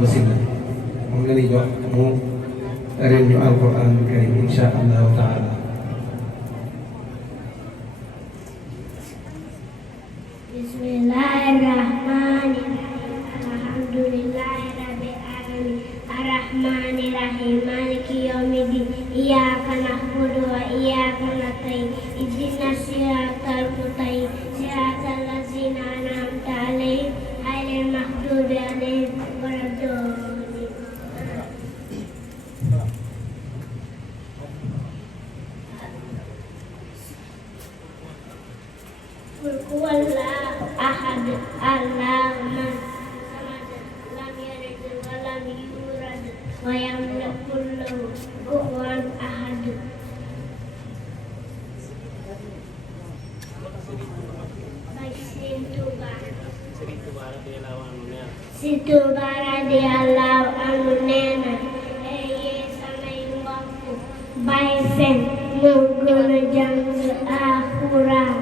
Basila moom la ñuy jox mu ren ñu alquran karim insha allahu taala. Bismillahirrahmanirrahim. Alhamdulillahi rabbil alamin. Arrahmanirrahim. Maliki yaumiddin. Iyyaka na'budu wa iyyaka nasta'in. Ihdinas siratal mustaqim. Siratal ladzina an'amta 'alaihim ghairil maghdubi 'alaihim waladdallin. Qul huwallahu ahad, Allahumma samad, lam yalid wa lam yulad wa lam yakul lahu kufuwan ahad. Situ radhiyallahu anhu nee na yéen samay mbokk bàyyi fen moo gën a jàng alxuraan.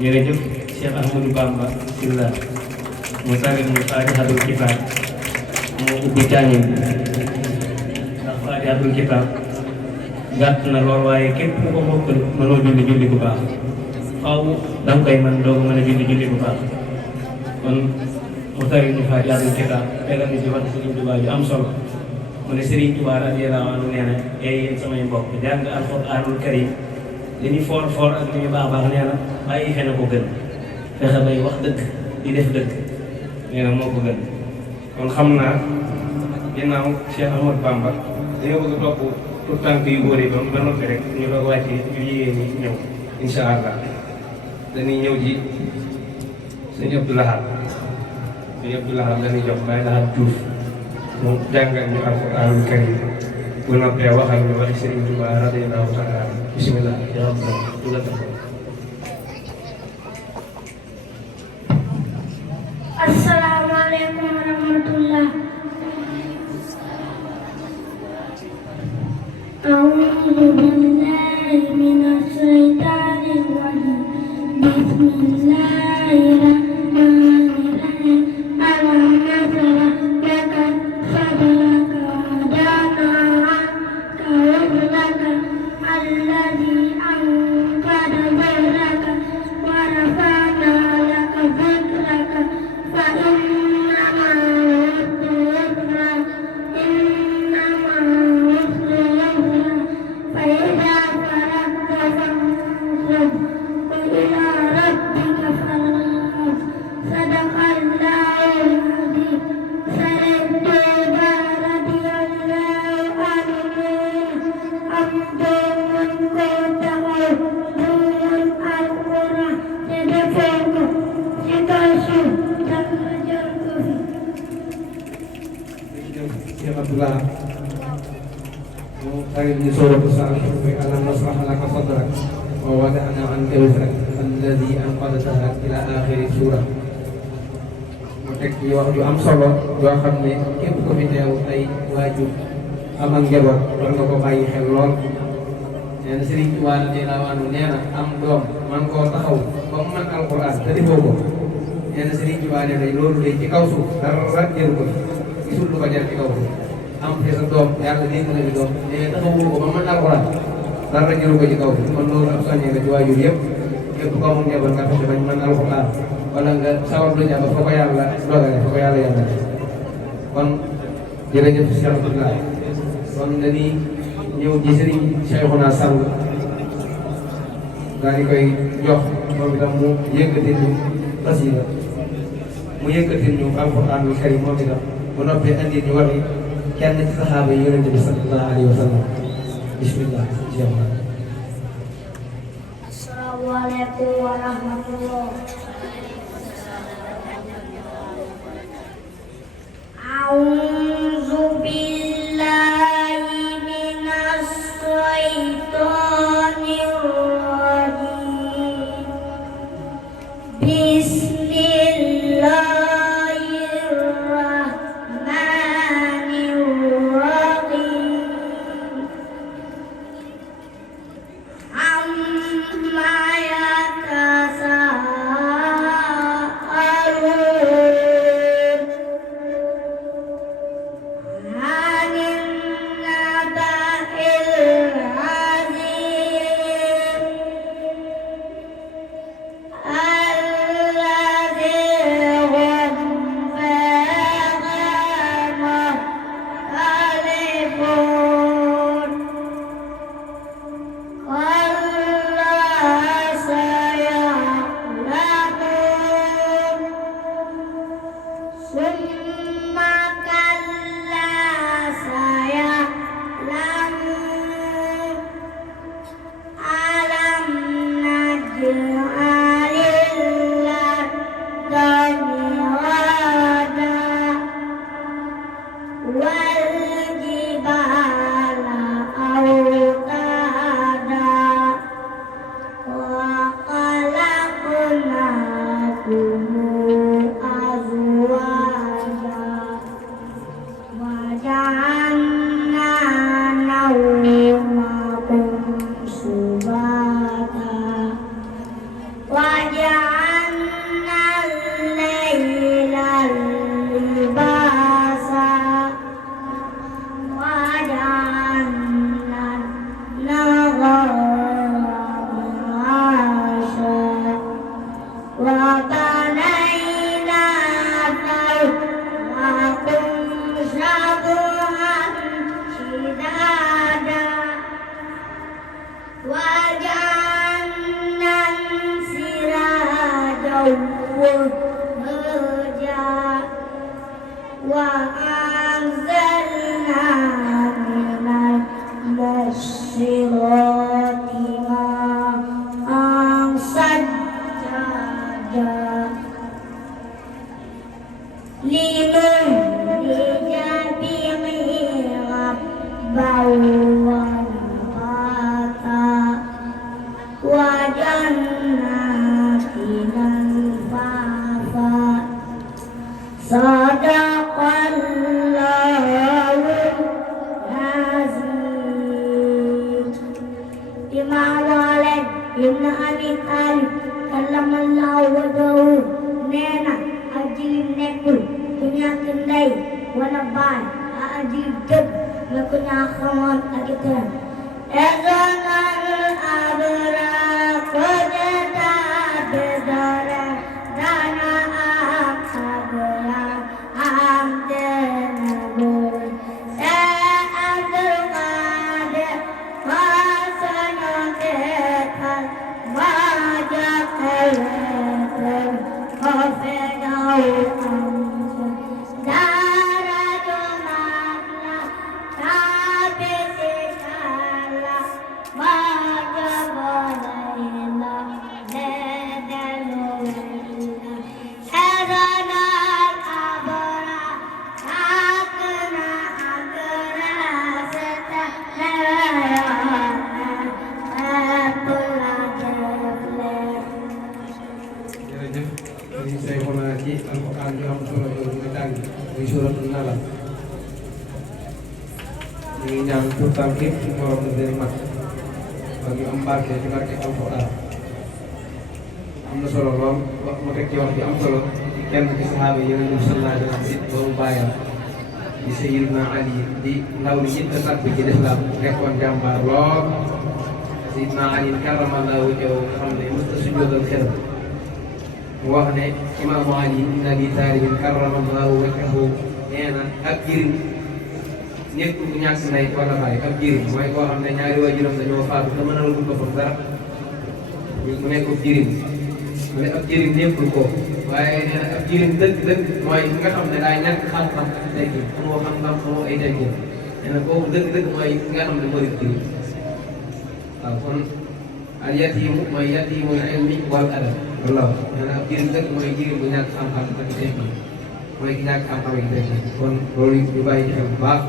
Jërëjëf Cheikh Ahmadou Bamba Sylla mu tari mu Faatihatul Kitaab mu ubbi jàngin ndax Faatihatul Kitaab gàtt na lool waaye képp ku ko mokkal mënoo julli bu baax faaw danga koy mën doo mën a julli bu baax kon mu tari mu Faatihatul Kitaab tegal ni ci wax Sëriñ Tuubaa ju am solo mu ne Sëriñ Tuubaa radiyallaahu anhu nee na yéen samay mbokk jàng alxuraanul karim li ñu foor ak li ñu baax nee na bàyyi fen ko gën fexe bay wax dëgg di def dëgg nee na moo ko gën. kon xam naa ginnaaw Cheikh Ahmadou Bamba dañoo bëgg a topp tout tànk yu góor yi ba noppi rek ñu doog wàcc yu jigéen ñi ñëw insha allah. dañuy ñëw ji sëñ Abdou Lahad dañuy jox Baye Lahad Diouf mu jàngal ñu alxuraanul karim bu noppee waxal ñu waxi Sëriñ Tuubaa radiyallaahu taala bismillah ya rabbi. Assalamualaikum warahmatullah. A'udzu billahi minasy syaithanir rajim. Bismillahirrahmanirrahim. Alam nashrah laka sadraka wa wada'na 'anka wizraka alladzi anqadha dhahraka wa rafa'na laka dhikraka. Abdullah mu tari di suratul Salah alam nasrah laka sadrak wa wada'na 'anka wizrak alladzi anqadha dhahrak ila akhir surah. mu teg ci wax ju am solo yoo xam ne képp ko fi teew ay waajur am ak njaboot war nga ko bàyyi xel lool. nee na Sëriñ Tuubaa radiyallaahu anhu nee na am doom man koo taxaw ba mu mën alquran te defoo ko nee na Sëriñ Tuubaa nee na loolu de ci kaw suuf dara jëru ko gisul lu ko jar ci kaw suuf. am te sa doom yàlla dégg na ci doom mais taxawoo ko ba mën alxuraan dara jëru ko ci kaw bi kon loolu ab soññee la ci waajur yëpp képp ko amul njaboot nga fexe bañ mën alxuraan wala nga sawar lu jàpp fa ko yàlla dogale fa ko yàlla kon jërëjëf Cheikh Abdoulaye kon dañuy ñëw ci Sëriñ Cheikhouna Sall daal di koy jox moom itam mu yëkkatil ñu xasida mu yëkkatil ñu alxuraanul karim moom itam bu noppee andi ñu waxi kenn ci saxaaba yi Yonent bi sallallahu alayhi wa sallam bismillah. Assalamualaikum warahmatullahi A'udzu billahi minas syaitonir rajim. Bismillahirrahmanirrahim. Amma yatasaalun والجبال أوتادا وخلقناكم أزواجا وجعلنا نومكم سباتا وجعلنا الليل لباسا وجعلنا النهار معاشا وبنينا فوقكم سبعا شدادا وجعلنا سراجا وهجا وأنزلنا من المعصرات ماء ثجاجا لنخرج به حبا ونباتا وجنات ألفافا صدق الله العظيم. Imam Walid Ibn Abi Talib kallamallahu wajhahu nee na ak jilim nekkul ku ñàkk ndey wala baay ak jilim dëgg la ku ñàkk xamoon ak itam ezonal abra kojata bedara dana akabra amdena bol sa abdul qadir wasanotetan wajakal kofedau amsa darajumana tabisikala wajabalaila ledalula sadanal abara akna akra seta narayana jërëjëf sëriñ Seexuna ci alquran ju am solo yooyu nga jàng muy suratul Nahl ñu ngi ñaan pour tam képp ci borom na leen mat ba ñu am barke ci barke alquran am na solo lool wax mu teg ci wax bi am solo ci kenn ci saxaaba yi Yonent bi sallallahu alayhi wa sallam di doomu baayam di Sayyidina Ali di ndaw li njëkk a sàkk ci lislaam nekkoon jàmbaar lool Sayyidina Ali karamallahu wajhahu nga xam ne mës a sujjóotal xelam mu wax ne imaamu Ali ibn Abi Talib karamallahu wajhahu nee na ak jëriñ nekkul ku ñàkk ndey wala baay ab jëriñ mooy koo xam ne ñaari waajuram dañoo faatu te mën a wut boppam dara mu nekk ab jëriñ mu ne ab jëriñ nekkul ko waaye nee na ab jëriñ dëgg mooy ki nga xam ne daa ñàkk xam-xam ak teggin amoo xam-xam amoo ay teggin nee na kooku dëgg mooy ki nga xam ne mooy jëriñ waaw kon al yatiimu mooy yatiimul ilmi wal adab wallaahu nee na ab jëriñ dëgg mooy jëriñ bu ñàkk xam-xam ak teggin mooy ki ñàkk xam-xam ak teggin kon loolu ñu bàyyi ci xel bu baax.